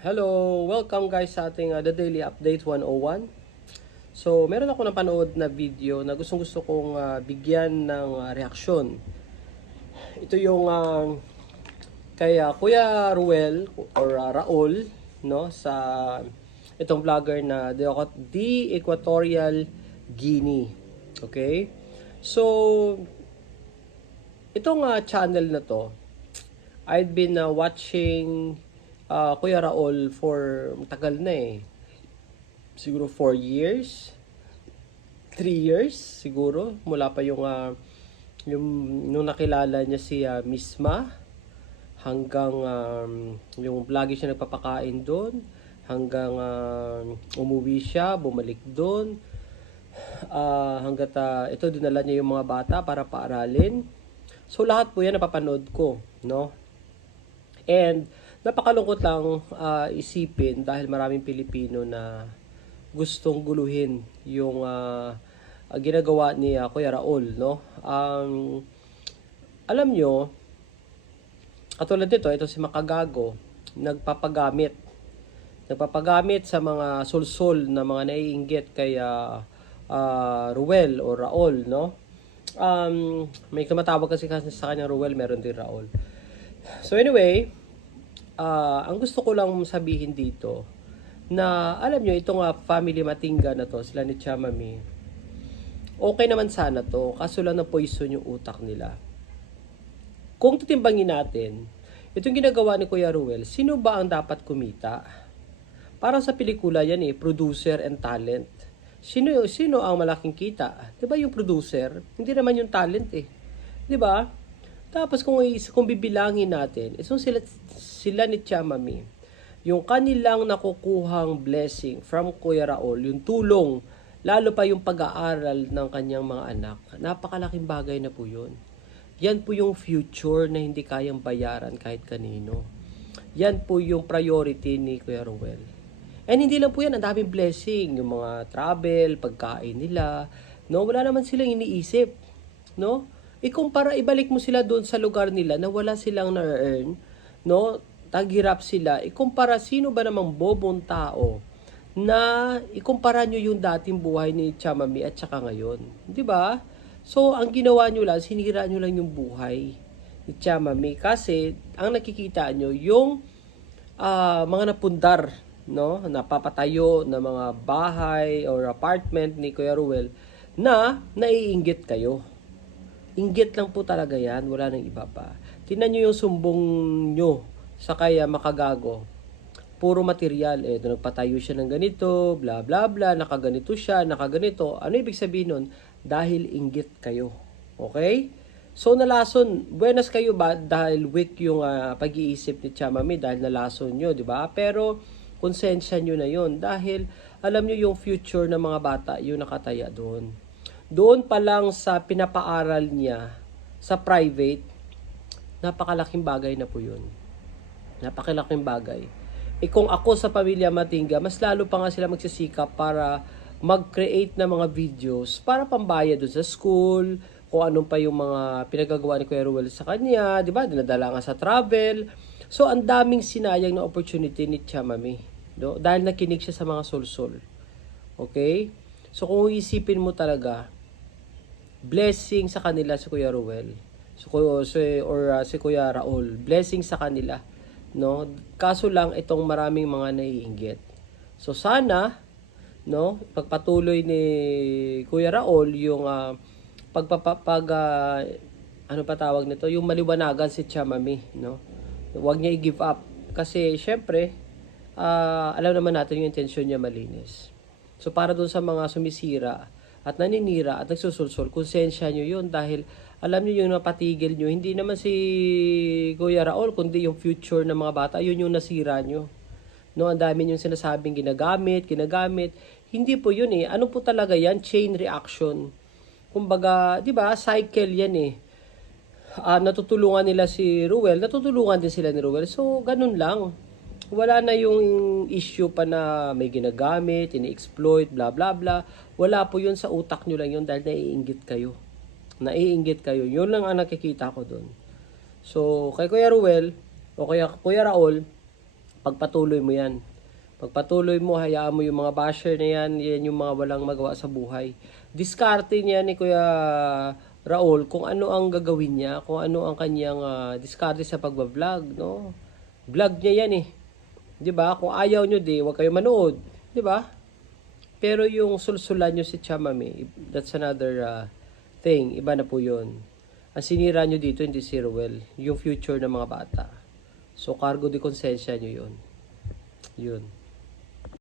Hello! Welcome guys sa ating uh, The Daily Update 101. So, meron ako napanood na video na gustong gusto kong uh, bigyan ng uh, reaksyon. Ito yung uh, kay uh, Kuya Ruel or uh, Raul no sa itong vlogger na The, Equatorial Guinea. Okay? So, itong uh, channel na to, I've been uh, watching uh, Kuya Raul for matagal na eh. Siguro 4 years. 3 years siguro. Mula pa yung, uh, yung nung nakilala niya si uh, Misma hanggang um, yung lagi siya nagpapakain doon hanggang uh, umuwi siya, bumalik doon. Uh, hanggat uh, ito dinala niya yung mga bata para paaralin. So lahat po yan napapanood ko, no? And napakalungkot lang uh, isipin dahil maraming Pilipino na gustong guluhin yung uh, ginagawa ni uh, Kuya Raul, no? Um, alam nyo, katulad nito, ito si Makagago, nagpapagamit. Nagpapagamit sa mga sulsol na mga naiinggit kay uh, uh, Ruel o Raul, no? Um, may tumatawag kasi kasi sa kanya Ruel, meron din Raul. So anyway, uh, ang gusto ko lang sabihin dito, na alam nyo, itong uh, family Matinga na to, sila ni Chamami, okay naman sana to, kaso lang na poison yung utak nila. Kung titimbangin natin, itong ginagawa ni Kuya Ruel, sino ba ang dapat kumita? Para sa pelikula yan eh, producer and talent. Sino sino ang malaking kita? 'Di ba yung producer? Hindi naman yung talent eh. 'Di ba? Tapos kung, kung bibilangin natin, ito sila, sila ni Chamami, yung kanilang nakukuhang blessing from Kuya Raul, yung tulong, lalo pa yung pag-aaral ng kanyang mga anak, napakalaking bagay na po yun. Yan po yung future na hindi kayang bayaran kahit kanino. Yan po yung priority ni Kuya Ruel. And hindi lang po yan, ang daming blessing, yung mga travel, pagkain nila, no? Wala naman silang iniisip, no? Ikumpara, ibalik mo sila doon sa lugar nila na wala silang na-earn, no? Taghirap sila. Ikumpara sino ba namang bobong tao na ikumpara nyo yung dating buhay ni Chamami at saka ngayon. Di ba? So, ang ginawa nyo lang, sinira nyo lang yung buhay ni Chamami kasi ang nakikita nyo yung uh, mga napundar no napapatayo na mga bahay or apartment ni Kuya Ruel na naiinggit kayo Inggit lang po talaga yan, wala nang iba pa. Tingnan nyo yung sumbong nyo sa kaya makagago. Puro material, eh, nagpatayo siya ng ganito, bla bla bla, nakaganito siya, nakaganito. Ano ibig sabihin nun? Dahil inggit kayo. Okay? So nalason, buenas kayo ba dahil weak yung uh, pag-iisip ni Chamami dahil nalason nyo, di ba? Pero konsensya nyo na yon dahil alam nyo yung future ng mga bata yung nakataya doon doon pa lang sa pinapaaral niya sa private, napakalaking bagay na po yun. Napakalaking bagay. E kung ako sa pamilya Matinga, mas lalo pa nga sila magsisikap para mag-create ng mga videos para pambayad doon sa school, kung anong pa yung mga pinagagawa ni Kuya Ruel sa kanya, di ba? Dinadala nga sa travel. So, ang daming sinayang na opportunity ni Chamami. No? Dahil nakinig siya sa mga solsol. Okay? So, kung isipin mo talaga, blessing sa kanila si Kuya Ruel. So, si, or uh, si Kuya Raul. Blessing sa kanila. No? Kaso lang itong maraming mga naiinggit. So sana no, pagpatuloy ni Kuya Raul yung uh, pagpapag uh, ano pa tawag nito, yung maliwanagan si Chamami, no? Huwag niya i-give up kasi syempre uh, alam naman natin yung intensyon niya malinis. So para doon sa mga sumisira, at naninira at nagsusulsol, konsensya nyo yun dahil alam nyo yung napatigil nyo, hindi naman si Kuya Raul, kundi yung future ng mga bata, yun yung nasira nyo. No, ang dami yung sinasabing ginagamit, ginagamit. Hindi po yun eh. Ano po talaga yan? Chain reaction. Kumbaga, di ba, cycle yan eh. Uh, natutulungan nila si Ruel, natutulungan din sila ni Ruel. So, ganun lang wala na yung issue pa na may ginagamit, ini-exploit, bla bla bla. Wala po yun sa utak nyo lang yun dahil naiinggit kayo. Naiinggit kayo. Yun lang ang nakikita ko doon. So, kay Kuya Ruel, o kaya Kuya Raul, Pagpatuloy mo yan. Pagpatuloy mo, hayaan mo yung mga basher na yan, yan yung mga walang magawa sa buhay. Diskarte niya ni Kuya Raul kung ano ang gagawin niya, kung ano ang kanyang ah, diskarte sa pagbablog, no? Vlog niya yan eh. 'Di ba? Kung ayaw nyo di, huwag kayo manood, 'di ba? Pero yung sulsulan nyo si Chamame, that's another ah, thing. Iba na po yun. Ang sinira nyo dito, hindi si Ruel. Yung future ng mga bata. So, cargo de konsensya nyo yun. Yun.